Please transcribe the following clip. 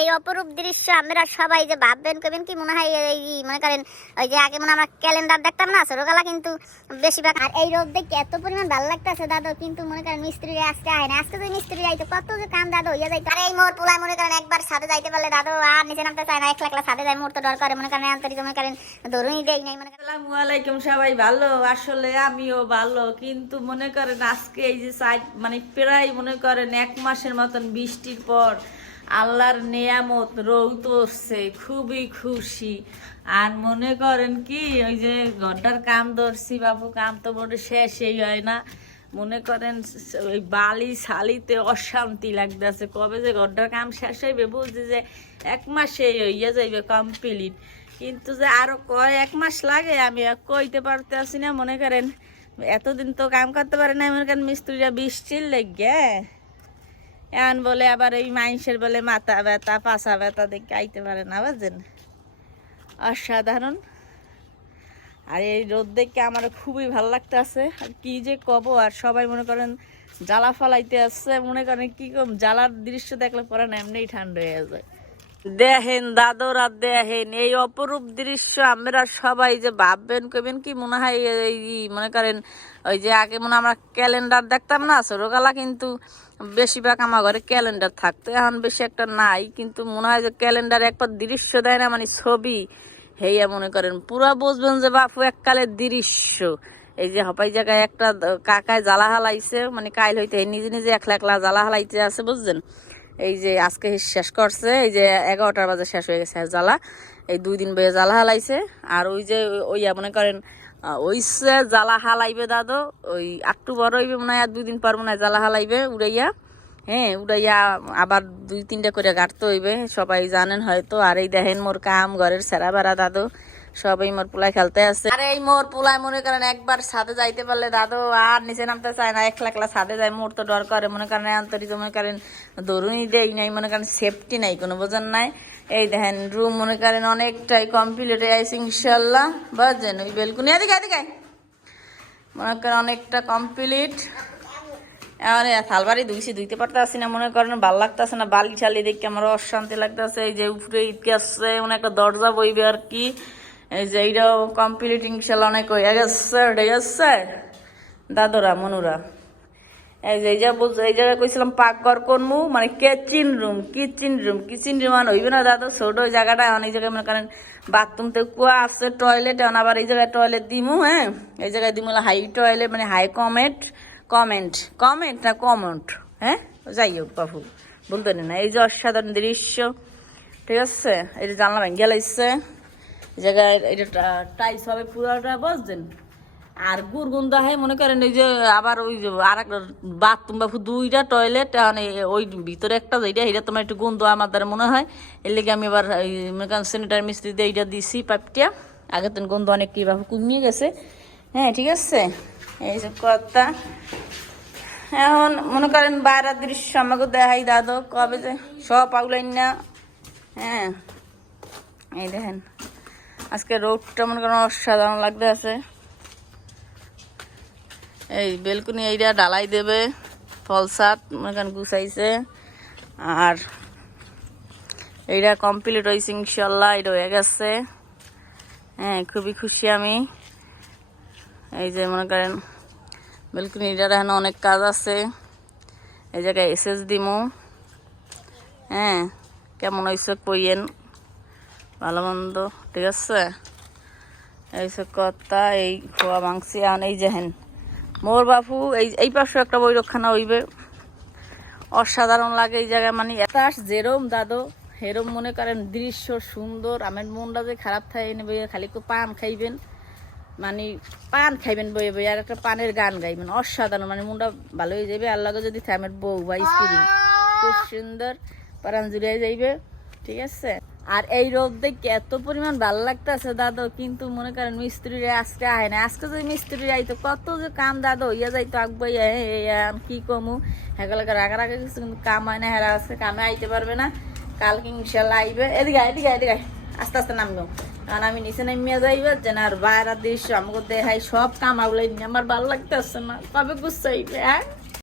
এই অপরূপ দৃশ্য আমরা সবাই যে ভাববেন করবেন কি মনে হয় এই মনে করেন, ওই যে আগে মনে আমরা ক্যালেন্ডার দেখতাম না, ছোটবেলা কিন্তু বেশিরভাগ আর এই রোদ দেখে এত পরিমাণ ভালো লাগতেছে দাদু, কিন্তু মনে করেন মিস্ত্রি আজকে আয় না, আজকে যদি মিস্ত্রি যাইতো কত যে কাম দাদু ইয়ে যাইতো। আর এই মোর পোলায় মনে করেন একবার সাথে যাইতে পারলে দাদু আর নিচে নামতে চায় না, একলা একলা সাথে যায় মোর তো ডর করে, মনে করেন আন্তরিক মনে করেন ধরুনই দেই নাই, মনে করেন। আলাইকুম, সবাই ভালো? আসলে আমিও ভালো, কিন্তু মনে করেন আজকে এই যে সাইড মানে প্রায় মনে করেন এক মাসের মতন বৃষ্টির পর আল্লাহর নেয়ামত রৌদ উঠছে খুবই খুশি। আর মনে করেন কি, ওই যে ঘরটার কাম ধরছি বাবু কাম তো মোটে শেষই হয় না। মনে করেন ওই বালি শালিতে অশান্তি লাগতেছে। কবে যে ঘরটার কাম শেষ হইবে বুঝছি যে এক মাসে হইয়া যাইবে কমপ্লিট। কিন্তু যে আরও কয় এক মাস লাগে, আমি কইতে পারতেছি না। মনে করেন, এতদিন তো কাম করতে পারে না মনে করেন মিস্ত্রিরা বৃষ্টির লেগে এখন বলে আবার এই মাইনসের বলে মাথা ব্যথা পাশা ব্যথা দেখে আইতে পারে না, বুঝছেন? অসাধারণ। আর এই রোদ দেখে আমার খুবই ভালো লাগতেছে। আর কি যে কব, আর সবাই মনে করেন জ্বালা ফালাইতে আসছে, মনে করেন কি কম, জ্বালার দৃশ্য দেখলে পরে না এমনিই ঠান্ডা হয়ে যায়। দেখেন দাদরা দেখেন এই অপরূপ দৃশ্য আমরা সবাই যে ভাববেন কবেন কি মনে হয় এই মনে করেন, ওই যে আগে মনে হয় আমরা ক্যালেন্ডার দেখতাম না, ছোটবেলা কিন্তু বেশিরভাগ আমার ঘরে ক্যালেন্ডার থাকতো, এখন বেশি একটা নাই, কিন্তু মনে হয় যে ক্যালেন্ডার একবার দৃশ্য দেয় না মানে ছবি। হেইয়া মনে করেন, পুরা বুঝবেন যে বাপু এককালের দৃশ্য। এই যে হপাই জায়গায় একটা কাকায় জ্বালা হালাইছে মানে কাইল হইতে নিজে নিজে একলা একলা জ্বালা হালাইতে আছে, বুঝছেন? এই যে আজকে শেষ করছে, এই যে এগারোটার বাজে শেষ হয়ে গেছে জ্বালা। এই দুই দিন বয়ে জ্বালা হালাইছে। আর ওই যে ওইয়া মনে করেন ওইসে জ্বালা হালাইবে দাদু, ওই অক্টোবর হইবে মনে হয়, আর দুই দিন পর মনে হয় জ্বালা হালাইবে, উড়াইয়া। হ্যাঁ উড়াইয়া আবার দুই তিনটা করে গাঁটতে হইবে, সবাই জানেন হয়তো। আর এই দেখেন মোর কাম, ঘরের সেরা বেড়া দাদু। সবাই মোর পোলায় খেলতে আছে। আর এই মোর পোলায় মনে করেন একবার ছাদে যাইতে পারলে দাদু আর নিচে নামতে চায় না, একলা একলা ছাদে যায় মোর তো ডর করে, মনে করেন আন্তরিক, মনে করেন দরুনি দেই নাই, মনে করেন সেফটি নাই, কোনো বোঝান নাই। এই দেখেন রুম মনে করেন অনেকটাই কমপ্লিট হয়ে আছে ইনশাল্লাহ বুঝছেন? ওই বেলকুনি, এদিকে এদিকে। মনে করেন অনেকটা কমপ্লিট আরে, থালবাড়ি ধুইছি, ধুইতে পারতে আসি না, মনে করেন ভালো লাগতেছে না বালি ছালি দেখে আমার অশান্তি লাগতেছে, এই যে উপরে আসছে মানে একটা দরজা বইবে আর কি। এই যে এইটাও কমপ্লিট ইনশাল্লাহ অনেক হয়ে গেছে উঠে গেছে দাদরা, মনুরা। এই যে এই যে বুঝ- এই জায়গায় কইছিলাম পাকঘর করমু মানে kitchen room kitchen room kitchen room আর হইবে না দাদা, ছোট ওই জায়গাটা। অনেক জায়গায় মনে করেন বাথরুম তো কুয়া আছে টয়লেট আবার এই জায়গায় টয়লেট দিমু হ্যাঁ? এই জায়গায় দিমু হাই টয়লেট মানে হাই কমেন্ট কমেন্ট কমেন্ট না কমেন্ট হ্যাঁ? যাই হোক বাবু বলতে না। এই যে অসাধারণ দৃশ্য, ঠিক আছে? এই যে জানলা ভেঙে গেলাইছে। জায়গায় এটা টাইস হবে পুরোটা বুঝছেন আর গুড়গুন্দ হয় মনে করেন এই যে আবার ওই আর একটা বাথরুম বা দুইটা টয়লেট মানে ওই ভিতরে একটা যেটা এটা তোমার একটু গন্ধ আমার দ্বারা মনে হয়। এর লেগে আমি আবার মনে করেন স্যানিটারি মিস্ত্রি দিয়ে এইটা দিছি পাইপটা। আগে তো গন্ধ অনেক কি ভাবে কমিয়ে গেছে। হ্যাঁ ঠিক আছে? এই যে কথা। এখন মনে করেন বাইরের দৃশ্য আমাকে দেখাই দাদু, কবে যে সব পাগলাইন না। হ্যাঁ এই দেখেন। আজকে রোদটা মনে করেন অসাধারণ লাগতে আছে। এই বেলকুনি এইটা ডালাই দেবে ফলসাত মনে করেন গুছাইছে, আর এইটা কমপ্লিট হয়েছে ইনশাল্লাহ এটা হয়ে গেছে। হ্যাঁ খুবই খুশি আমি। এই যে মনে করেন বেলকুনি এটার এখানে অনেক কাজ আছে। এই জায়গায় এসএস দিমু হ্যাঁ কেমন হয়েছে কইয়েন? ভালো মন্দ, ঠিক আছে? এই সব কথা, এই খোয়া মাংসি আন, এই যেহেন মোর বাপু, এই এই পাশে একটা বই রক্ষানা হইবে। অসাধারণ লাগে এই জায়গায় মানে এতাস যেরম দাদো, হেরম মনে করেন দৃশ্য সুন্দর। আমার মনটা যে খারাপ থাকে নেবে খালি একটু পান খাইবেন। মানে পান খাইবেন বইয়ে বইয়ে, আর একটা পানের গান গাইবেন। অসাধারণ মানে মনটা ভালো হয়ে যাবে আল্লাহকে যদি থামের বউ বা স্ত্রী, খুব সুন্দর। পারান জুড়িয়ে যাইবে, ঠিক আছে? আর এই রোদ দেখে এত পরিমাণ ভালো লাগতেছে দাদু, কিন্তু মনে করেন মিস্ত্রিরা আজকে আয় না আজকে যদি মিস্ত্রিরা আইতো, কত যে কাম দাদু ইয়া যাইতো আগবাই কি কমু? হেকালকে রাগা রাগা কিছু কিন্তু কাম হয় না, হেরা আজকে কামে আইতে পারবে না। কালকে ইনশাল্লাহ আইবে। এদিকে এদিকে এদিকে। আস্তে আস্তে নামবো। কারণ আমি নিচে নামিয়ে যাইবে, যেন আর বাইরের দৃশ্য, আমাকে দেখাই সব কাম আগুলাই আমার ভালো লাগতেছে না। কবে গুছাইবে হ্যাঁ?